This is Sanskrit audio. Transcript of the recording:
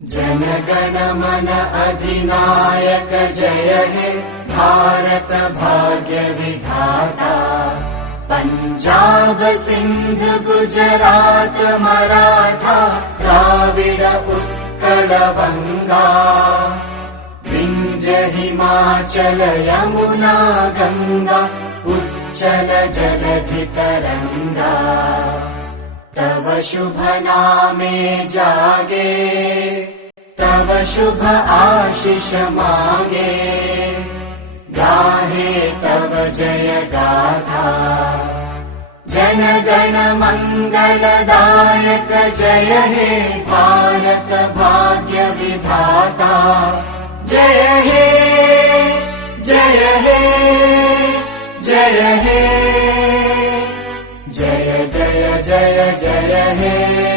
जन मन अधिनायक जय हे भारत भाग्य विधाता। पंजाब सिंध गुजरात मराठा द्राविड उत्कल बंगा। विंध्य हिमाचल यमुना गंगा उच्चल जलधि तरंगा। तव शुभ नामे जागे तव शुभ आशीष मांगे। गाहे तव जय गाथा जन गण मंगलदायक जय हे भारत भाग्य विधाता। जय हे जय हे जय हे जय जय जय जय हे।